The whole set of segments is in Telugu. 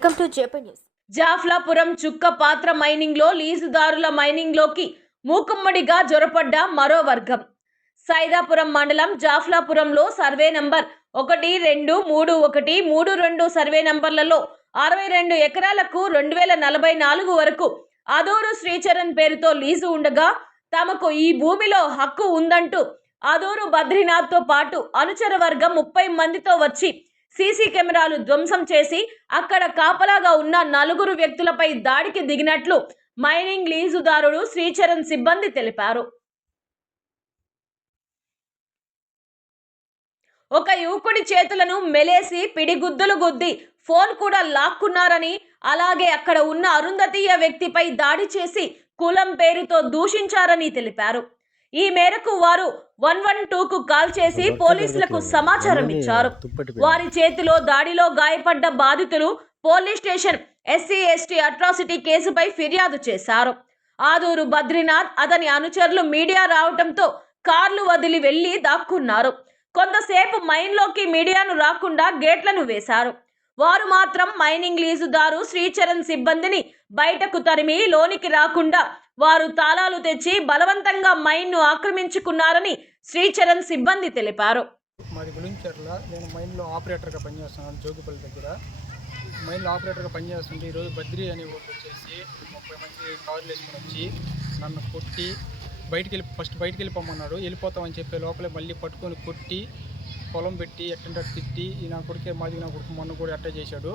Welcome to JP news. Jaflapuram చుక్క పాత్ర మైనింగ్ లో లీజుదారుల మైనింగ్ లోకి మూకుమ్మడిగా జొరపడ్డ మరో వర్గం. సైదాపురం మండలం జాఫ్లాపురంలో సర్వే నంబర్ 1, 2, 3, 1, 3, 2 సర్వే నంబర్లలో 62 ఎకరాలకు 2044 వరకు అదూరు శ్రీచరణ్ పేరుతో లీజు ఉండగా తమకు ఈ భూమిలో హక్కు ఉందంటూ అదూరు బద్రీనాథ్ తో పాటు అనుచర వర్గం 30 మందితో వచ్చి సీసీ కెమెరాలు ధ్వంసం చేసి అక్కడ కాపలాగా ఉన్న 4 వ్యక్తులపై దాడికి దిగినట్లు మైనింగ్ లీజుదారుడు శ్రీచరణ్ సిబ్బంది తెలిపారు. ఒక యువకుడి చేతులను మెలేసి పిడిగుద్దులు గుద్ది ఫోన్ కూడా లాక్కున్నారని, అలాగే అక్కడ ఉన్న అరుంధతీయ వ్యక్తిపై దాడి చేసి కులం పేరుతో దూషించారని తెలిపారు. ఈ మేరకు వారు 112కు కాల్ చేసి పోలీసులకు సమాచారం ఇచ్చారు. వారి చేతిలో దాడిలో గాయపడ్డ బాధితులు పోలీస్ స్టేషన్ SC/ST అట్రాసిటీ కేసుపై ఫిర్యాదు చేశారు. ఆదూరు బద్రీనాథ్ అతని అనుచరులు మీడియా రావడంతో కార్లు వదిలి వెళ్లి దాక్కున్నారు. కొంతసేపు మైన్లోకి మీడియాను రాకుండా గేట్లను వేశారు. వారు మాత్రం మైనింగ్ లీజుదారు శ్రీచరణ్ సిబ్బందిని బయటకు తరిమి లోనికి రాకుండా వారు తాళాలు తెచ్చి బలవంతంగా మైన్ను ఆక్రమించుకున్నారని శ్రీచరణ్ సిబ్బంది తెలిపారు. మాది గులించర్ల. నేను మైన్లో ఆపరేటర్గా పనిచేస్తున్నాను. జోగిపల్లి దగ్గర మైన్లో ఆపరేటర్గా పనిచేస్తుంటే ఈరోజు బద్రీ అనే ఊరికి వచ్చేసి 30 మంది కార్లు వేసుకొని వచ్చి నన్ను కొట్టి ఫస్ట్ బయటికి వెళ్ళిపోమన్నాడు. వెళ్ళిపోతామని చెప్పే లోపలే మళ్ళీ పట్టుకొని కొట్టి పొలం పెట్టి ఎట్టంటే తిట్టి నా కొడుకే మాది నా కొడుకు మొన్న కూడా అట్టే చేశాడు.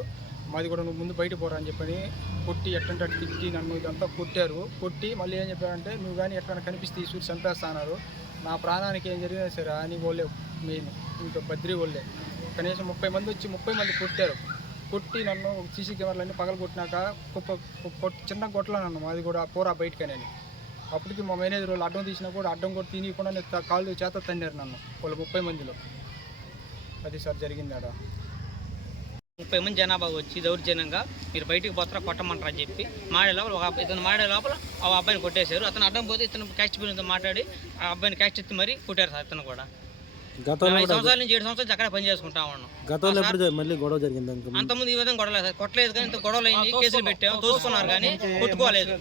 మాది కూడా నువ్వు ముందు బయట పోరా అని చెప్పని కొట్టి ఎట్టంటే తిట్టి నన్ను ఇదంతా కొట్టారు. కొట్టి మళ్ళీ ఏం చెప్పారంటే నువ్వు కానీ ఎట్లా కనిపిస్తే ఈ సూచి చంపేస్తున్నారు, నా ప్రాణానికి ఏం జరిగినా సరే అని వాళ్ళే మెయిన్ ఇంకా బద్రీ వాళ్ళే కనీసం 30 మంది వచ్చి 30 మంది కొట్టారు. కొట్టి నన్ను సీసీ కెమెరాలన్నీ పగల కొట్టినాక చిన్న కొట్టలో నన్ను మాది కూడా పోరా బయటకని. అప్పటికి మా మేనేజర్ వాళ్ళు అడ్డం తీసినా కూడా అడ్డం కొట్టి తినకుండా కాళ్ళు చేత తన్నారు నన్ను వాళ్ళు 30 మందిలో. అది సార్ జరిగింది. ఆడ 30 మంది జనాభా వచ్చి దౌర్జన్యంగా మీరు బయటికి పోతారా కొట్టమంటారా అని చెప్పి మాడే లోపల ఇతను మాడే లోపల ఆ అబ్బాయిని కొట్టేశారు. అతను అడ్డం పోతే ఇతను క్యాస్ట్ బిల్లుతో మాట్లాడి ఆ అబ్బాయిని క్యాస్ట్ ఎత్తి మరీ కొట్టారు సార్. ఇతను కూడా 5 సంవత్సరాల నుంచి 7 సంవత్సరాలు అక్కడే పని చేసుకుంటా ఉన్నాం. అంతకుముందు ఈ విధంగా గొడవలేదు సార్, కొట్టలేదు కానీ ఇంత గొడవలు అయింది, కేసులు పెట్టాము, తోసుకున్నారు కానీ కొట్టుకోలేదు.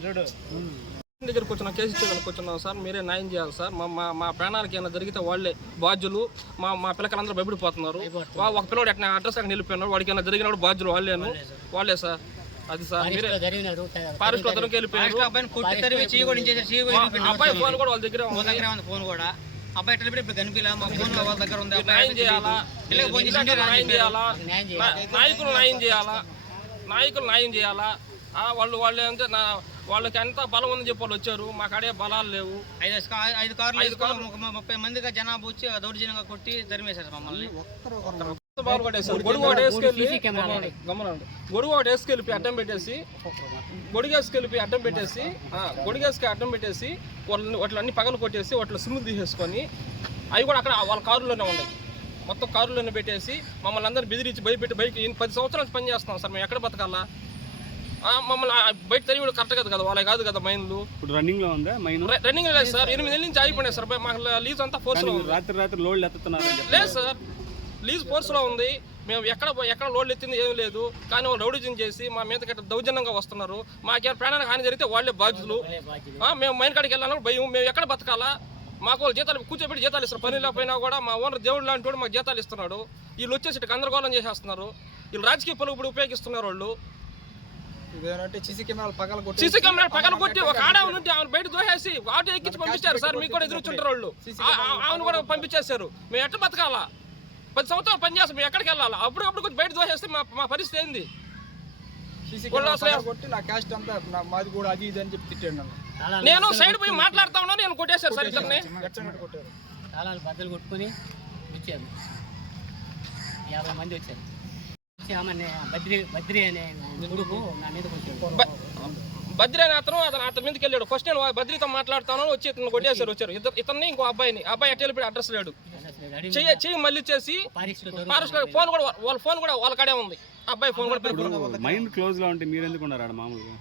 దగ్గరకు వచ్చిన కేసు ఇచ్చేదానికి వచ్చినాం సార్, మీరే న్యాయం చేయాలి సార్. మా ప్రాణానికి ఏమైనా జరిగితే వాళ్ళే బాధ్యులు. మా పిల్లకాయలందరూ భయపడిపోతున్నారు. ఒక పిల్లడు ఎట్లా అడ్రస్ అక్కడ నిలిపోయినాడు, వాడికి ఏమైనా జరిగినప్పుడు బాధ్యులు వాళ్ళే సార్. అది సార్ మీరే ఫారెస్ట్ అతనికి వెళ్ళిపోయారు. అబ్బాయి ఫోన్ కూడా వాళ్ళ దగ్గర ఉంది. ఫోన్ కూడా అబ్బాయి ఎట్లా ఇప్పుడు కనిపించలే, మా ఫోన్ వాళ్ళ దగ్గర ఉంది. న్యాయం చేయాలా, న్యాయం చేయాలా, నాయకులు న్యాయం చేయాలా. వాళ్ళు అంటే వాళ్ళకి ఎంత బలం ఉందని చెప్పి వాళ్ళు వచ్చారు, మాకు అడే బలాలు లేవు. 5 కార్లు 30 మందిగా జనాభా వచ్చి దౌర్జన్యంగా కొట్టి తరిమేశారు మమ్మల్ని. గొడుగు ఒకటి వేసుకెళ్ళి అడ్డం పెట్టేసి అడ్డం పెట్టేసి వాటిని పగలు కొట్టేసి వాటిలో సిమ్ములు తీసేసుకొని అవి కూడా అక్కడ వాళ్ళ కారులోనే ఉన్నాయి. మొత్తం కారులోనే పెట్టేసి మమ్మల్ని అందరూ బెదిరించి భయపెట్టి 10 సంవత్సరాల నుంచి పని చేస్తున్నాం సార్. మేము ఎక్కడ బతకాలా? మమ్మల్ని బయట తరిగి కరెక్ట్ కదా, వాళ్ళే కాదు కదా మైన్లు. ఇప్పుడు రన్నింగ్ లో ఉందా మైన్? రన్నింగ్ లేదు సార్, 8 నెలల నుంచి ఆగిపోయినాయి సార్. మాకు లీజ్ అంతా ఫోర్స్ లో ఉంది. రాత్రి లోడ్లు ఎత్తుతున్నారు? లేదు సార్, లీజ్ ఫోర్స్ లో ఉంది. మేము ఎక్కడ లోడ్లు ఎత్తింది ఏం లేదు. కానీ వాళ్ళు రౌడీజం చేసి మా మీద గట్ట దౌర్జన్యంగా వస్తున్నారు. మాకేమైనా ప్రాణానికి హాని జరిగితే వాళ్ళే బాధ్యులు. మేము మైన్ కాడికి వెళ్ళాలని భయం. మేము ఎక్కడ బతకాలా? మాకు వాళ్ళు జీతాలు కూర్చోబెట్టి జీతాలు ఇస్తారు. పని లేకపోయినా కూడా మా ఓనర్ దేవుడు లాంటి వాడు మాకు జీతాలు ఇస్తున్నాడు. వీళ్ళు వచ్చేసి గందరగోళం చేసేస్తున్నారు. వీళ్ళు రాజకీయ పలుకుబడి ఉపయోగిస్తున్నారు. వాళ్ళు సీసీ కెమెరాలు పగల కొట్టి ఒక ఆడ ఉంటే ఆమెను బయట దోసేసి ఆటో ఎక్కించి పంపించారు సార్. మీకు కూడా ఎదురుచుంటారు వాళ్ళు. ఆమెను కూడా పంపించేశారు. మేము ఎట్లా బతకాలా? 10 సంవత్సరాలు పని చేస్తాం, మేము ఎక్కడికి వెళ్ళాలా? అప్పుడు కొంచెం బయట దోసేస్తే మా పరిస్థితి ఏంది? నా క్యాస్ట్ అంతా మాది కూడా అది ఇది అని చెప్పి తిట్టాడు నన్ను. నేను సైడ్ పోయి మాట్లాడుతా ఉన్నా, నేను కొట్టేశారు సార్. ఇద్దరిని కొట్టారు. తాళాలు బద్దలు కొట్టుకుని వచ్చారు. 50 మంది వచ్చారు. బద్రీ అనే కొడుకు నా మీదకి వచ్చాడు. బద్రీ అనే అతని మీదకి వెళ్ళాడు. ఫస్ట్ నేను బద్రీతో మాట్లాడుతాను వచ్చి ఇతను కొట్టేశారు. వచ్చారు ఇతన్ని ఇంకో అబ్బాయి ఎట్లా వెళ్ళిపోయి అడ్రస్ లేడు. చెయ్యి మళ్ళీ చేసి ఫోన్ కూడా వాళ్ళ కాడే ఉంది. అబ్బాయి ఫోన్ కూడా మైండ్ క్లోజ్ గా ఉంటే మీరు ఎందుకు ఉన్నారు మామూలుగా?